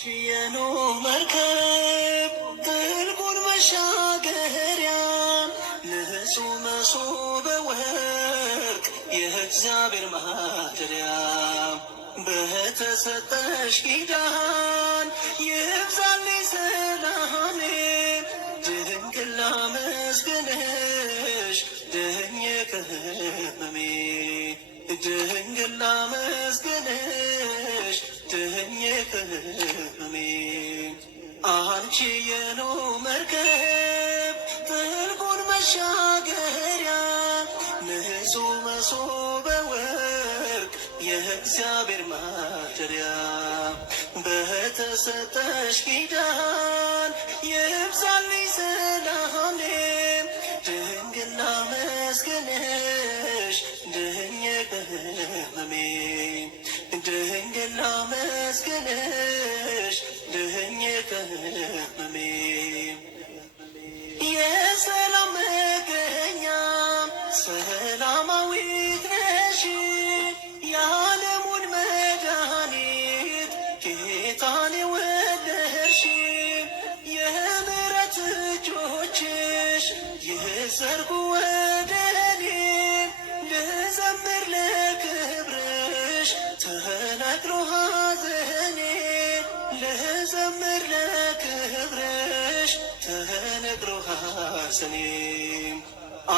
የኖህ መርከብ ጥልቁን መሻገሪያ ንጹሕ መሶበ ወርቅ የእግዚአብሔር ማደሪያ በተሰጠሽ ኪዳን ይብዛልኝ ሰላሜ ድንግል ላመስግንሽ ድኜ ከሕመሜ ድንግል ላመስግንሽ ድኜ ከሕመሜ አንቺ የኖህ መርከብ ጥልቁን መሻገሪያ ንጹሕ መሶበ ወርቅ የእግዚአብሔር ማደሪያ በተሰጠሽ ኪዳን ይብዛልኝ ሰላሜ ድንግል ላመስግንሽ ድኜ ከሕመሜ ድንግል ላመስግንሽ ድኜ ከሕመሜ የሰላም መገኛ ሰላማዊት ነሽ የዓለሙን መድኃኒት ጌታን የወለድሽ የምሕረት እጆችሽ ይዘርጉ ወደ እኔ ልዘምር ለክብርሽ ተነግሮ ሐዘኔ ልዘምር ለክብርሽ ተነግሮ ሐዘኔ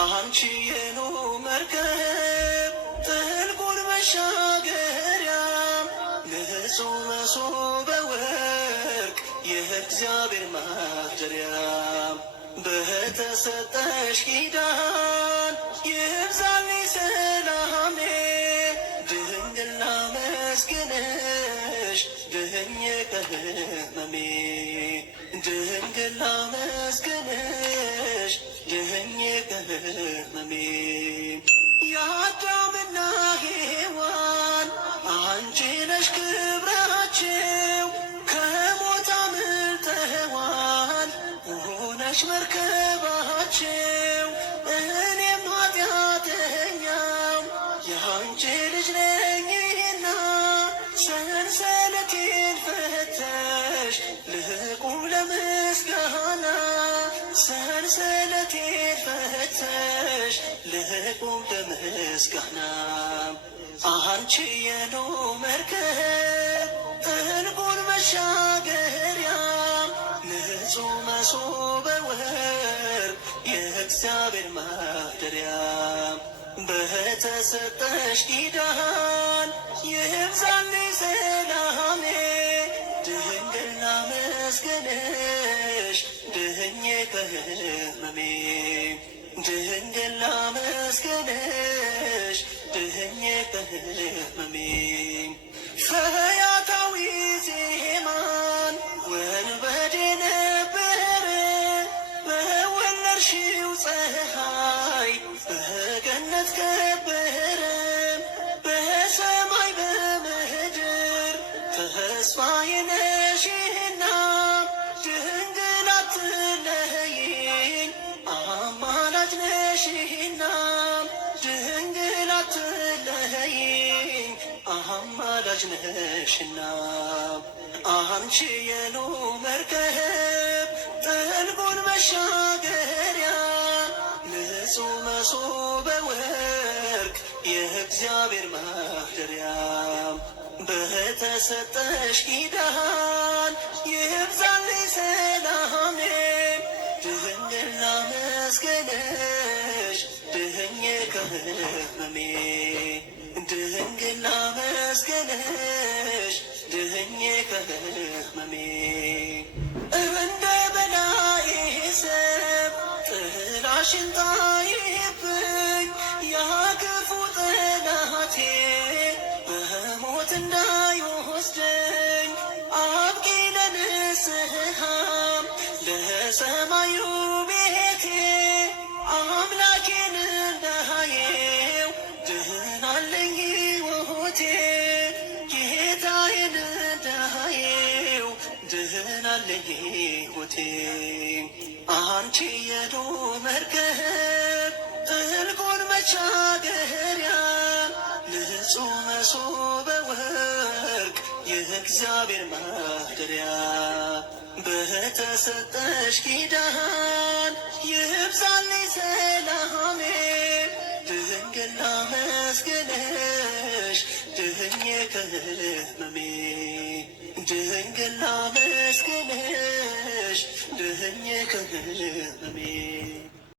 አንቺ የኖህ መርከብ ጥልቁን መሻገሪያ ንጹሕ መሶበ ወርቅ የእግዚአብሔር ማደሪያ በተሰጠሽ ኪዳን ይብዛልኝ ሰላሜ ድንግል ላመስግንሽ ድኜ ከሕመሜ ድንግል ላመስግንሽ ድኜ ከሕመሜ የአዳምና ሔዋን አንቺ ነሽ ክብራቸው ከሞት አምልጠዋል ሆነሽ መርከባቸው እኔም ኃጢአተኛው የአንቺ ልጅ ነኝና ሰንሰለቴን ፈተሽ ልቁም ለምስጋና ሰንሰለቴን ፈተሽ ልቁም ለምስጋና አንቺ የኖህ መርከብ ጥልቁን መሻገሪያ ንጹሕ መሶበ ወርቅ የእግዚአብሔር ማደሪያ በተሰጠሽ ኪዳን ይብዛልኝ ሰላሜ ድንግል ላመስግንሽ ድኜ ከሕመሜ ድንግል ላመስግንሽ ድኜ ከሕመሜ ፈያታዊ ዜማን ወንበዴ ነበረ በወለድሽው ፀሐይ በገነት ከበረ በሰማይ በምድር ተስፋዬ ነሽና ድንግል አትለይኝ አማላጅ ነሽና ድንግል አትለይኝ አማላጅ ነሽና አንቺ የኖህ መርከብ ጥልቁን መሻገሪያ ንጹሕ መሶበ ወርቅ የእግዚአብሔር ማደሪያ በተሰጠሽ ኪዳን ይብዛልኝ ሰላሜ ድንግል ላመስግንሽ ድኜ ከሕመሜ ድንግል ላመስግንሽ ድኜ ከሕመሜ እንደ በላይ ሰብ ጥላሽን ጣይብኝ ያ ክፉ ጠላቴ በሞት እንዳይወስደኝ አብቂ ለንስሐም ለሰማዩ ቤቴ አምላኬን እንዳየው ድናለኝ ሕይወቴ ጌታዬን እንዳየው ድናለኝ ሕይወቴ አንቺ የኖህ መርከብ ጥልቁን መሻገሪያ ንጹሕ መሶበ ወርቅ የእግዚአብሔር ማደሪያ በተሰጠሽ ኪዳን ይብዛልኝ ሰላሜ ድንግል ላመስግንሽ ድኜ ከሕመሜ ድንግል ላመስግንሽ ድኜ ከሕመሜ